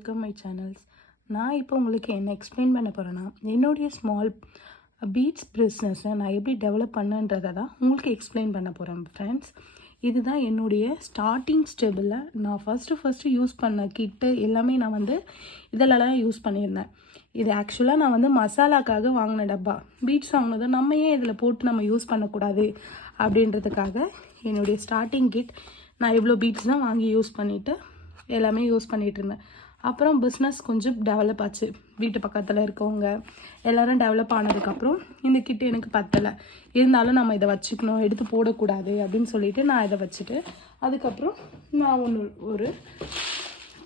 Welcome my channels. நான் இப்போ உங்களுக்கு என்ன எக்ஸ்பிளைன் பண்ண போகிறேன்னா, என்னுடைய ஸ்மால் பீட்ஸ் பிஸ்னஸை நான் எப்படி டெவலப் பண்ணன்றதை தான் உங்களுக்கு எக்ஸ்பிளைன் பண்ண போகிறேன் ஃப்ரெண்ட்ஸ். இதுதான் என்னுடைய ஸ்டார்டிங் ஸ்டெப்பில் நான் ஃபஸ்ட்டு யூஸ் பண்ண கிட்டு எல்லாமே நான் வந்து இதிலலாம் யூஸ் பண்ணியிருந்தேன். இது ஆக்சுவலாக நான் வந்து மசாலாக்காக வாங்கின டப்பா. பீட்ஸ் வாங்கினது நம்ம ஏன் இதில் போட்டு நம்ம யூஸ் பண்ணக்கூடாது அப்படின்றதுக்காக என்னுடைய ஸ்டார்டிங் கிட் நான் இவ்வளோ பீட்ஸ் தான் வாங்கி யூஸ் பண்ணிவிட்டு எல்லாமே யூஸ் பண்ணிகிட்டு இருந்தேன். அப்புறம் பிஸ்னஸ் கொஞ்சம் டெவலப் ஆச்சு. வீட்டு பக்கத்தில் இருக்கவங்க எல்லோரும் டெவலப் ஆனதுக்கப்புறம் இந்த கிட்டு எனக்கு பத்தலை, இருந்தாலும் நம்ம இதை வச்சுக்கணும், எடுத்து போடக்கூடாது அப்படின்னு சொல்லிட்டு நான் இதை வச்சுட்டு அதுக்கப்புறம் நான் ஒரு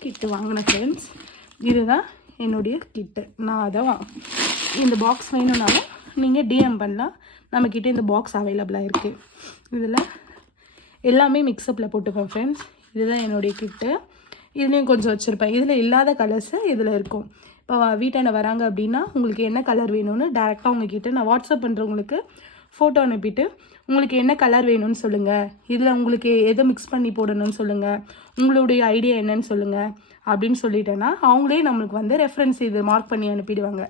கிட்டு வாங்கினேன் ஃப்ரெண்ட்ஸ். இதுதான் என்னுடைய கிட்டு. நான் அதை இந்த பாக்ஸ் வேணும்னாலும் நீங்கள் டிஎம் பண்ணலாம். நம்மக்கிட்ட இந்த பாக்ஸ் அவைலபிளாக இருக்குது. இதில் எல்லாமே மிக்சப்பில் போட்டுப்பேன் ஃப்ரெண்ட்ஸ். இதுதான் என்னுடைய கிட்டு. இதுலேயும் கொஞ்சம் வச்சுருப்பேன். இதில் இல்லாத கலர்ஸு இதில் இருக்கும். இப்போ வீட்டாண்ட வராங்க அப்படின்னா உங்களுக்கு என்ன கலர் வேணும்னு டேரெக்டாக உங்ககிட்ட நான் வாட்ஸ்அப் பண்ணுறவங்களுக்கு ஃபோட்டோ அனுப்பிட்டு உங்களுக்கு என்ன கலர் வேணும்னு சொல்லுங்கள், இதில் உங்களுக்கு எதை மிக்ஸ் பண்ணி போடணும்னு சொல்லுங்கள், உங்களுடைய ஐடியா என்னன்னு சொல்லுங்கள் அப்படின்னு சொல்லிட்டேன்னா அவங்களே நம்மளுக்கு வந்து ரெஃபரன்ஸ் இது மார்க் பண்ணி அனுப்பிடுவாங்க.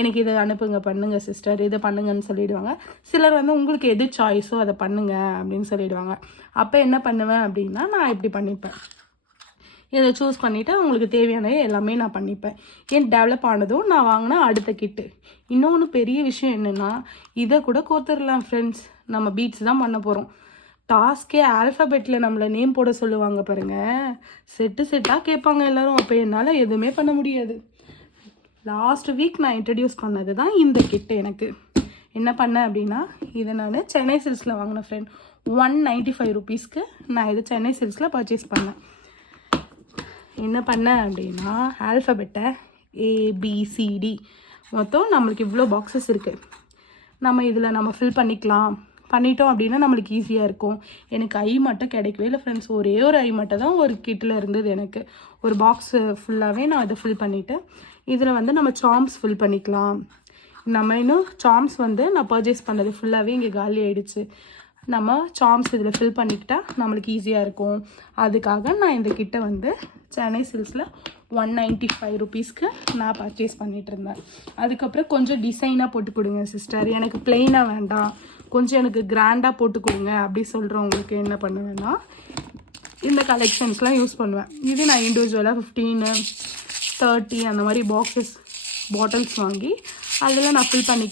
எனக்கு இதை அனுப்புங்க, பண்ணுங்கள் சிஸ்டர், இதை பண்ணுங்கன்னு சொல்லிவிடுவாங்க. சிலர் வந்து உங்களுக்கு எது சாய்ஸோ அதை பண்ணுங்கள் அப்படின்னு சொல்லிவிடுவாங்க. அப்போ என்ன பண்ணுவேன் அப்படின்னா நான் இப்படி பண்ணிப்பேன். இதை சூஸ் பண்ணிவிட்டு உங்களுக்கு தேவையானது எல்லாமே நான் பண்ணிப்பேன். ஏன் டெவலப் ஆனதும் நான் வாங்கின அடுத்த கிட்டு. இன்னொன்று பெரிய விஷயம் என்னென்னா, இதை கூட கோத்துடலாம் ஃப்ரெண்ட்ஸ். நம்ம பீட்ஸ் தான் பண்ண போகிறோம். டாஸ்கே ஆல்ஃபபெட்டில் நம்மளை நேம் போட சொல்லுவாங்க பாருங்கள். செட்டாக கேட்பாங்க எல்லோரும். அப்போ என்னால் எதுவுமே பண்ண முடியாது. லாஸ்ட் வீக் நான் இன்ட்ரடியூஸ் பண்ணது தான் இந்த கிட்டு. எனக்கு என்ன பண்ணேன் அப்படின்னா, இதை நான் சென்னை சில்க்ஸில் வாங்கினேன் ஃப்ரெண்ட். 195 ருபீஸ்க்கு நான் இதை சென்னை சில்க்ஸில் பர்ச்சேஸ் பண்ணேன். என்ன பண்ணேன் அப்படின்னா, ஆல்ஃபபெட்டை ABCD மொத்தம் நம்மளுக்கு இவ்வளோ பாக்ஸஸ் இருக்குது. நம்ம இதில் நம்ம ஃபில் பண்ணிட்டோம் அப்படின்னா நம்மளுக்கு ஈஸியாக இருக்கும். எனக்கு ஐ மட்டும் கிடைக்கவே இல்லை ஃப்ரெண்ட்ஸ். ஒரே ஒரு ஐ மட்டும் தான் ஒரு கிட்டில் இருந்தது. எனக்கு ஒரு பாக்ஸு ஃபுல்லாகவே நான் அதை ஃபில் பண்ணிவிட்டு இதில் வந்து நம்ம சாம்ஸ் ஃபில் பண்ணிக்கலாம். நம்ம இன்னும் சாம்ஸ் வந்து நான் பர்ச்சேஸ் பண்ணது ஃபுல்லாகவே இங்கே காலி ஆகிடுச்சு. நம்ம சாம்ஸ் இதில் ஃபில் பண்ணிக்கிட்டால் நம்மளுக்கு ஈஸியாக இருக்கும். அதுக்காக நான் இந்த கிட்டை வந்து சென்னை சில்க்ஸில் 195 ருபீஸ்க்கு நான் பர்ச்சேஸ் பண்ணிகிட்டு இருந்தேன். அதுக்கப்புறம் கொஞ்சம் டிசைனாக போட்டு கொடுங்க சிஸ்டர், எனக்கு பிளெயினாக வேண்டாம், கொஞ்சம் எனக்கு கிராண்டாக போட்டு கொடுங்க அப்படி சொல்கிறவங்களுக்கு என்ன பண்ணுவேன்னா இந்த கலெக்ஷன்ஸ்லாம் யூஸ் பண்ணுவேன். இது நான் இண்டிவிஜுவலாக 15, 30 அந்த மாதிரி பாட்டில்ஸ் வாங்கி அதில் நான் ஃபில் பண்ணி